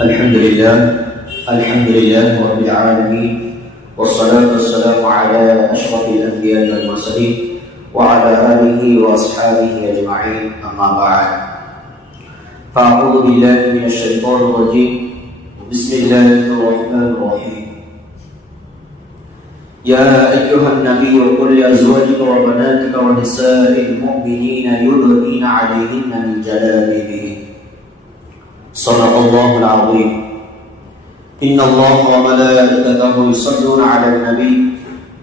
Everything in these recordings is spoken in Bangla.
الحمد لله الحمد لله رب العالمين والصلاة والسلام على أشرف الأنبياء والمرسلين وعلى آله وأصحابه أجمعين أما بعد. فأعوذ بالله من الشيطان الرجيم. بسم الله الرحمن الرحيم. يا أيها النبي قل لأزواجك وبناتك ونساء المؤمنين يدنين عليهن من جلابيبهن. صدق الله العظيم. إن الله وملائكته يصلون على النبي.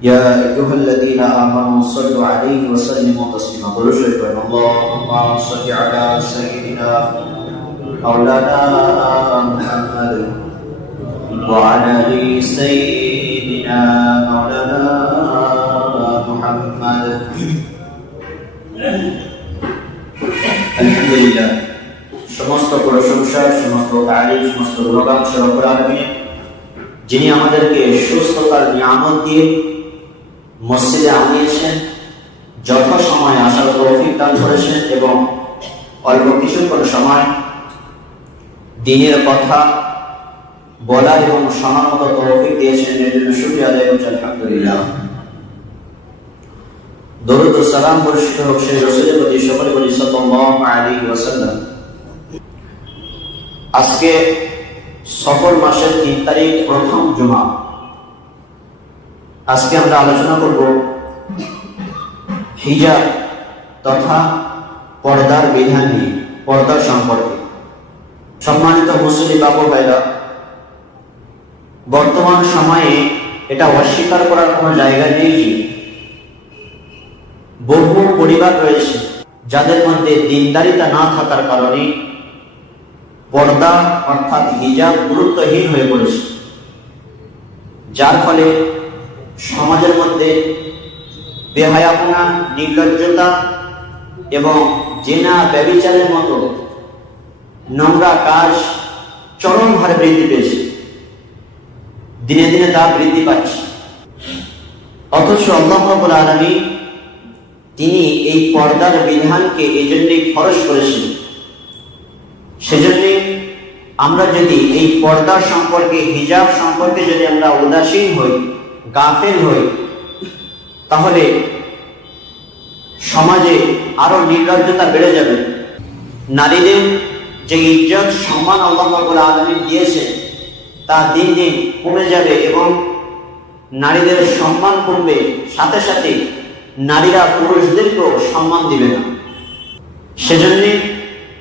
يا أيها الذين آمنوا صلوا عليه وسلموا تسليما. قولوا شكرا اللهم صل على سيدنا مولانا محمد وعلى آل سيدنا مولانا محمد. الحمد لله. সমস্ত প্রশংসা সমস্ত তারিফ সমস্ত গুণগান সরবর আলমিনে যিনি আমাদেরকে সুস্থতার নিয়ামত দিয়ে মসজিদে আনিয়েছেন, যথাসময় আসার তৌফিক দান করেছেন এবং অল্প কিছুক্ষণ সময় দিনের কথা বলা এবং শোনার তৌফিক দিয়েছেন, এর জন্য শুক্রিয়া আদায় আলহামদুলিল্লাহ। দরুদ সালাম বর্ষিত হোক, সেই রসুলের প্রতি সকলে বলি সাল্লাল্লাহু আলাইহি ওয়াসাল্লাম। আজকে সফর মাসের তিন তারিখ, প্রথম জুমা। আজকে আমরা আলোচনা করব হিজাব তথা পর্দার বিধান নিয়ে, পর্দার সম্পর্কে। সম্মানিত মুসলিম বাবু ভাইরা, বর্তমান সময়ে এটা অস্বীকার করার কোনো জায়গা নেই যে বহু পরিবার রয়েছে যাদের মধ্যে দিনদারিতা না থাকার কারণে পর্দা অর্থাৎ হিজাব গুরুত্বহীন হয়ে পড়েছে। যার ফলে সমাজের মধ্যে বেহায়াপনা, নির্লজ্জতা এবং জেনা ব্যবিচারের মতো নোংরা কাজ চরম হারে বৃদ্ধি পেয়েছে। দিনে দিনে তা বৃদ্ধি পাচ্ছে। অথচ আল্লাহ রাব্বুল আলামিন তিনি এই পর্দার বিধানকে এই জন্যই খরচ করেছেন। সেজন্য আমরা যদি এই পর্দা সম্পর্কে, হিজাব সম্পর্কে যদি আমরা উদাসীন হই, গাফেল হই, তাহলে সমাজে আরও নির্লজ্জতা বেড়ে যাবে। নারীদের যে ইজ্জত, সম্মান আল্লাহ আলামিন দিয়েছে তা দিন দিন কমে যাবে এবং নারীদের সম্মান কমবে সাথে সাথে নারীরা পুরুষদেরকেও সম্মান দিবে না। সেজন্য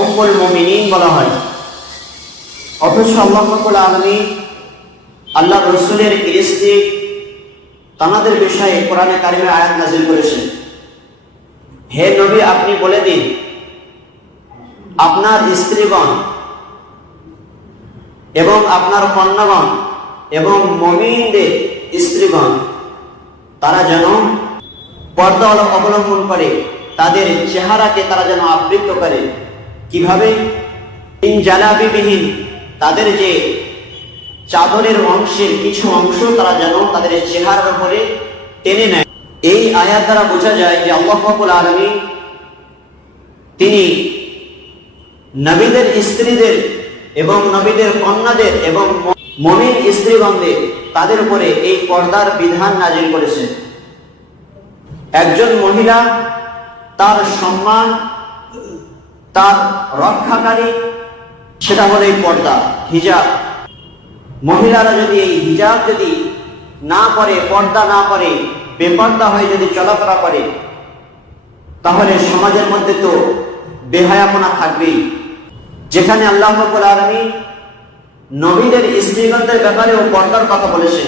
উম্মুল মুমিনিন বলা হয়। অথচ আল্লাহ রাব্বুল আলামিন আল্লাহ রসুলের স্ত্রী তানাদের বিষয়ে কোরআনে কারিমে আয়াত নাজিল করেছেন। হে নবী, আপনি বলে দিন, আপনার স্ত্রীগণ এবং আপনার কন্যাগণ এবং মমিনদের স্ত্রীগণ, তারা যেন পর্দা অবলম্বন করে, তাদের চেহারাকে তারা যেন আবৃত করে। কীভাবে তাদের যে চাদরের অংশের কিছু অংশ তারা যেন তাদের চেহারার উপরে টেনে নেয়। এই আয়াত দ্বারা বোঝা যায় যে আল্লাহ আলমী তিনি নবীদের স্ত্রীদের এবং নবীদের কন্যাদের এবং মমিন স্ত্রীগণদের তাদের উপরে এই পর্দার বিধান নাজিল করেছেন। একজন মহিলা তার সম্মান তার রক্ষাকারী, সেটা হলো এই পর্দা, হিজাব। মহিলারা যদি এই হিজাব যদি না করে পর্দা না করে বেপর্দা হয়ে যদি চলাফেরা করে, তাহলে সমাজের মধ্যে তো বেহায়াপনা থাকবেই। যেখানে আল্লাহ রব্বুল আলামিন নবীদের স্ত্রীগণদের ব্যাপারেও পর্দার কথা বলেছে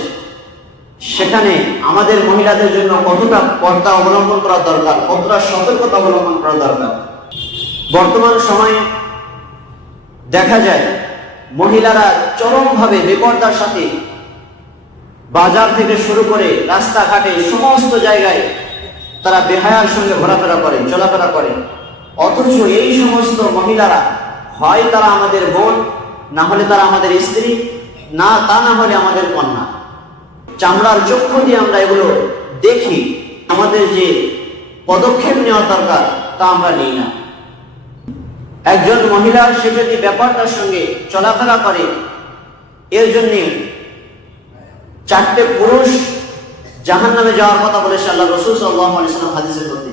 সেখানে আমাদের মহিলাদের জন্য কতটা পর্দা অবলম্বন করা দরকার, কতটা সতর্কতা অবলম্বন করা দরকার? বর্তমান সময়ে দেখা যায় মহিলারা চরমভাবে বেপর্দার সাথে বাজার থেকে শুরু করে রাস্তাঘাটে সমস্ত জায়গায় তারা বেহায়ার সঙ্গে ঘোরাফেরা করে, চলাফেরা করে। অথচ এই সমস্ত মহিলারা, হয় তারা আমাদের বোন, না হলে তারা আমাদের স্ত্রী, না তা না হলে আমাদের কন্যা। চামড়ার চক্ষু দিয়ে আমরা এগুলো দেখি, আমাদের যে পদক্ষেপ নেওয়া দরকার তা আমরা নিই না। একজন মহিলা সে যদি ব্যাপারটার সঙ্গে চলাফেরা করে, এর জন্যে চারটে পুরুষ জাহান নামে যাওয়ার কথা বলেছে আল্লাহ রসুল সাল্লাম হাদিসের প্রতি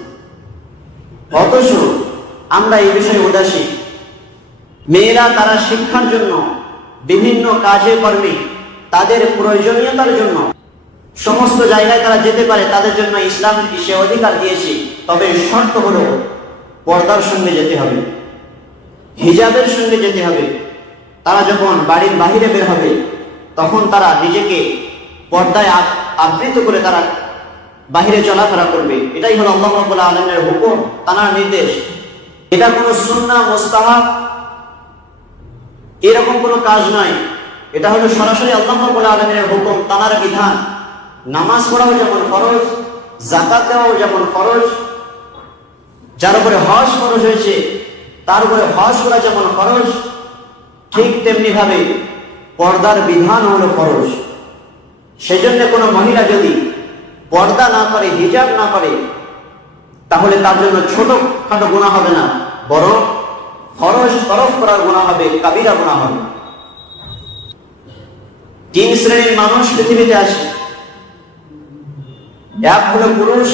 অথচ আমরা এই বিষয়ে উদাসীন। মেয়েরা তারা শিক্ষার জন্য, বিভিন্ন কাজে কর্মে, তাদের প্রয়োজনীয়তার জন্য, সমস্ত জায়গায় তারা যেতে পারে, তাদের জন্য ইসলাম সে অধিকার দিয়েছে, তবে শর্ত হলো পর্দার সঙ্গে যেতে হবে। হিজাবের সঙ্গে যেতে হবে। তারা যখন বাড়ির বাহিরে বের হবে, তখন তারা নিজেকে পর্দায় আবৃত করে তারা বাহিরে চলাফেরা করবে। এটাই হলো রাব্বুল আলমের হুকুম, তানার নির্দেশ। এটা কোনো সুন্না মোস্তাহাব, এরকম কোনো কাজ নয় এটা হলো সরাসরি আল্লাহ রাব্বুল আলমের হুকুম, তানার বিধান। নামাজ পড়াও যেমন ফরজ জাকাত দেওয়াও যেমন ফরজ। যার উপরে হজ ফরজ হয়েছে তার উপরে হজ করা যেমন ফরজ, ঠিক তেমনি ভাবে পর্দার বিধান হলো ফরজ। সেজন্য কোনো মহিলা যদি পর্দা না করে, হিজাব না করে, তাহলে তার জন্য ছোট খাটো গুণা হবে না, বরং ফরজ তরফ করার গুণা হবে কাবিরা গুণা হবে। তিন শ্রেণির মানুষ পৃথিবীতে আসে। এক হলো পুরুষ,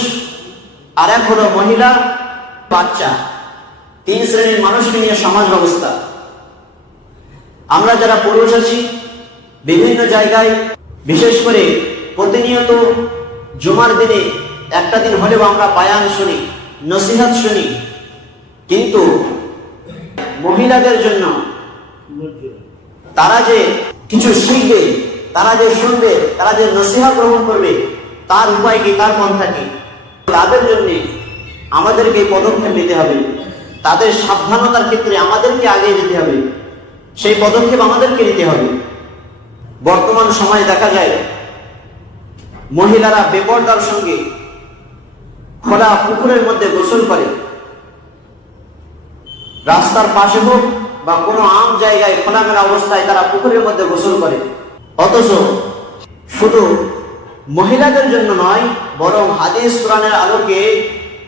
আর এক হলো মহিলা, বাচ্চা। তিন শ্রেণির মানুষকে নিয়ে সমাজ ব্যবস্থা। আমরা যারা পুরুষ আছি, বিভিন্ন জায়গায়, বিশেষ করে প্রতিনিয়ত জুমার দিনে, একটা দিন হলেও আমরা বায়ান শুনি, নসিহাত শুনি। কিন্তু মহিলাদের জন্য তারা যে কিছু শিখবে, তারা যে শুনবে, তারা যে নসিহা গ্রহণ করবে, তার উপায় কি, তার পন্থা কি? তাদের জন্য আমাদেরকে পদক্ষেপ নিতে হবে। তাদের সাবধানতার ক্ষেত্রে আমাদেরকে আগে যেতে হবে। সেই পদক্ষেপ আমাদেরকে নিতে হবে। বর্তমান সময়ে দেখা যায়, মহিলারা বেপর্দার সঙ্গে খোলা পুকুরের মধ্যে গোসল করে। রাস্তার পাশে হোক বা কোনো আম জায়গায় খোলামেলা অবস্থায় তারা পুকুরের মধ্যে গোসল করে। অথচ শুধু মহিলাদের জন্য নয়, বরং হাদিস কোরআনের আলোকে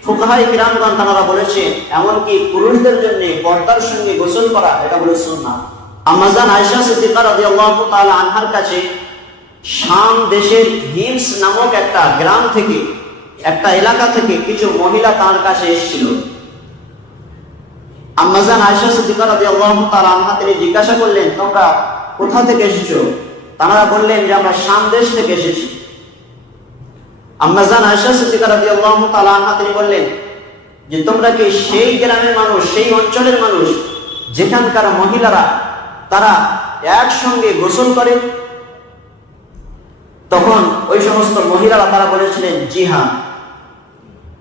ফুকাহাই কিরামগণ তারা বলেছে এমনকি পুরুষদের জন্য পর্দার সঙ্গে গোসল করা, এটা বলে সুন্নাহ। আমাজান আয়সা সিদ্দিকা রাদিয়াল্লাহু তাআলা আনহার কাছে শাম দেশের হিমস নামক একটা গ্রাম থেকে, একটা এলাকা থেকে কিছু মহিলা তার কাছে এসেছিল। আম্মাজান আয়সা সিদ্দিকা রাদিয়াল্লাহু তাআলা আনহা তিনি জিজ্ঞাসা করলেন, তোমরা কোথা থেকে এসেছ? তারা বললেন যে, আমরা শাম দেশ থেকে এসেছি। আম্মাজান আয়সা সিদ্দিকা রাদিয়াল্লাহু তাআলা তিনি বললেন যে, তোমরা কি সেই গ্রামের মানুষ, সেই অঞ্চলের মানুষ, যেখানকার মহিলারা তারা একসঙ্গে গোসল করে? তখন ওই সমস্ত মহিলারা তারা বলেছিলেন, জি হ্যাঁ।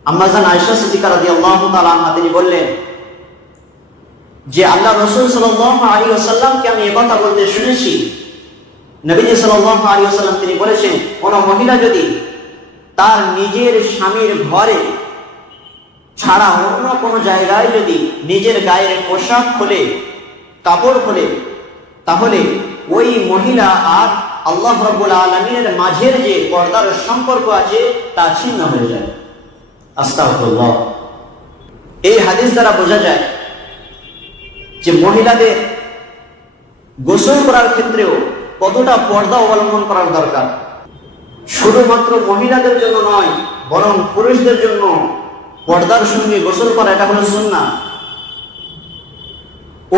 আম্মাজান আয়সা সিদ্দিকা রাদিয়াল্লাহু তাআলা আনহা, তিনি বললেন যে, আল্লাহ রসুল সাল্লাল্লাহু আলাইহি ওয়াসাল্লামকে আমি একথা বলতে শুনেছি। নবীজি সাল্লাল্লাহু আলাইহি ওয়াসাল্লাম, তিনি বলেছেন, কোন মহিলা যদি তার নিজের স্বামীর ঘরে। ছাড়া অন্য কোনো জায়গায় যদি নিজের গায়ের পোশাক খোলে, কাপড় খোলে, তাহলে ওই মহিলা আর আল্লাহ রাব্বুল আলামিনের মাঝের যে পর্দার সম্পর্ক আছে, তা ছিন্ন হয়ে যায়। আস্তাগফিরুল্লাহ। এই হাদিস দ্বারা বোঝা যায় যে মহিলাদের গোসল করার ক্ষেত্রেও কতটা পর্দা অবলম্বন করার দরকার। শুধুমাত্র মহিলাদের জন্য নয়, বরং পুরুষদের জন্য পর্দার সঙ্গে গোসল করা, এটা হলো সুন্নাহ।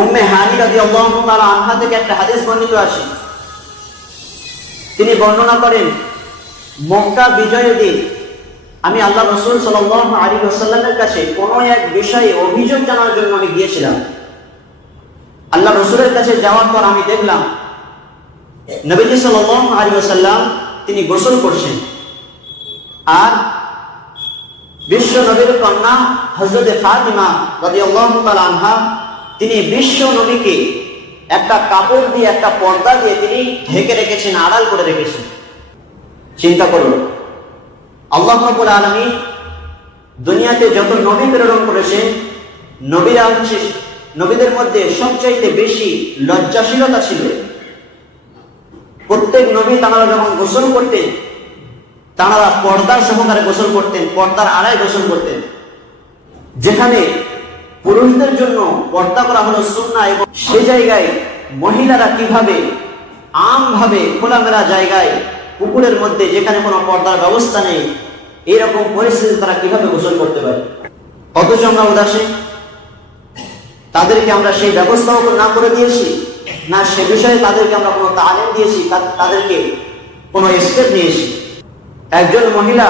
উম্মে হানি রাদিয়াল্লাহু তাআলা আনহা থেকে একটা হাদিস বর্ণিত আছে। তিনি বর্ণনা করেন, মক্কা বিজয়ের দিন আমি আল্লাহ রসুল সাল্লাল্লাহু আলাইহি ওয়াসাল্লামের কাছে কোনো এক বিষয়ে অভিযোগ জানার জন্য আমি গিয়েছিলাম। আল্লাহ রসুলের কাছে যাওয়ার পর আমি দেখলাম, নবীজি সাল্লাল্লাহু আলাইহি ওয়াসাল্লাম তিনি গোসল করছেন। আর বিশ্ব নবীর কন্যা হযরতে ফাতিমা আনহা, তিনি বিশ্ব নবীকে একটা কাপড় দিয়ে, একটা পর্দা দিয়ে তিনি ঢেকে রেখেছেন, আড়াল করে রেখেছেন। চিন্তা করুন, আল্লাহ রাব্বুল আলামিন দুনিয়াতে যত নবী প্রেরণ করেছেন, নবীরা হচ্ছে, নবীদের মধ্যে সবচাইতে বেশি লজ্জাশীলতা ছিল। প্রত্যেক নবী তাঁরা যখন গোসল করতেন তাঁরা পর্দার সহকারে গোসল করতেন, পর্দার আড়ায় গোসল করতেন। যেখানে পুরুষদের জন্য পর্দা করা হলো সুন্না এবং সে জায়গায় মহিলারা কীভাবে আমভাবে খোলামেলা জায়গায় পুকুরের মধ্যে যেখানে কোনো পর্দার ব্যবস্থা নেই, এরকম পরিস্থিতি তারা কীভাবে গোসল করতে পারে? অথচ আমরা উদাসীন। তাদেরকে আমরা সেই ব্যবস্থাও না করে দিয়েছি। না, সে বিষয়ে তাদেরকে আমরা কোনো তালিম দিয়েছি তাদেরকে কোনো স্টেপ নিয়েছি। একজন মহিলা,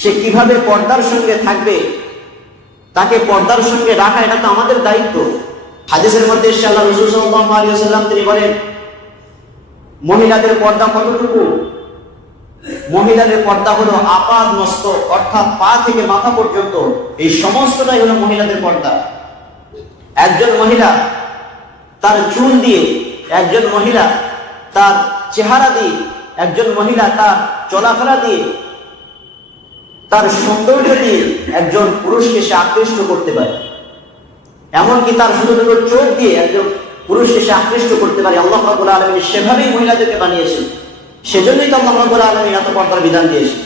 সে কীভাবে পর্দার সঙ্গে থাকবে, তাকে পর্দার সঙ্গে রাখা, এটা তো আমাদের দায়িত্ব। হাদিসের মধ্যে আল্লাহ রসুল তিনি বলেন, মহিলাদের পর্দা কতটুকু? মহিলাদের পর্দা হলো আপাদ মস্ত, অর্থাৎ পা থেকে মাথা পর্যন্ত। এই সমস্তটাই হলো মহিলাদের পর্দা। একজন মহিলা তার চুল দিয়ে একজন মহিলা তার চেহারা দিয়ে একজন মহিলা তার চলাফেরা দিয়ে তার সৌন্দর্য দিয়ে একজন পুরুষকে সে আকৃষ্ট করতে পারে। এমনকি তার শুধু দুটো চোখ দিয়ে একজন পুরুষকে সে আকৃষ্ট করতে পারে। আল্লাহ আলমী সেভাবেই মহিলাদেরকে বানিয়েছেন। সেজন্যই তো আল্লাহ আলমী এত পর্দার বিধান দিয়েছে